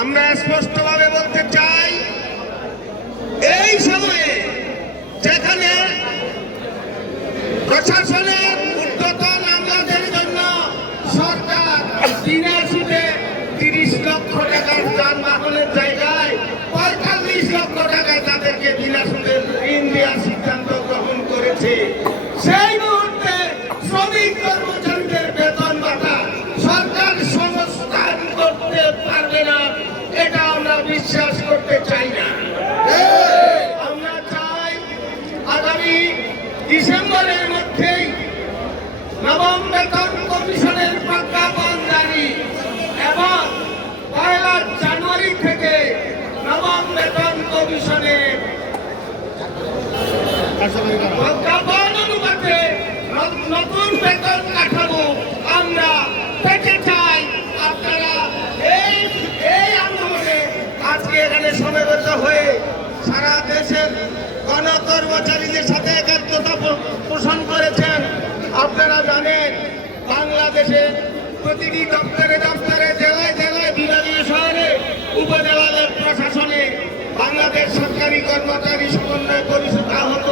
আমরা স্পষ্টভাবে বলতে চাই, এই সময়ে যেখানে প্রশাসনের ঊর্ধ্বতন আমলাদের জন্য সরকার বিনা সুদে 30 লক্ষ টাকার যানবাহনের জায়গায় 45 লক্ষ টাকায় তাদেরকে বিনা সুদে ঋণ দেওয়ার সিদ্ধান্ত গ্রহণ করেছে, সেই মুহূর্তে শ্রমিক কর্মচারীদের বেতন ভাতা সরকার সংস্থান করতে পারবে না, এটা আমরা বিশ্বাস করতে চাই না। আমরা চাই আগামী ডিসেম্বরের মধ্যেই নবম বেতন কমিশনের প্রজ্ঞাপন জারি এবং 1 জানুয়ারি থেকে নবম বেতন কমিশনের প্রজ্ঞাপন অনুপাতে নতুন বেতন কাঠামো আমরা পেতে চাই। আপনারা এই আন্দোলনে আজকে এখানে সমবেত হয়ে সারা দেশের গণকর্মচারীদের সাথে একাত্মতা পোষণ করেছেন। আপনারা জানেন, বাংলাদেশে প্রতিটি দপ্তরে দপ্তরে, জেলায় জেলায়, বিভাগীয় শহরে, উপজেলাদের প্রশাসনে বাংলাদেশ সরকারি কর্মচারী সমন্বয় পরিষদ আহত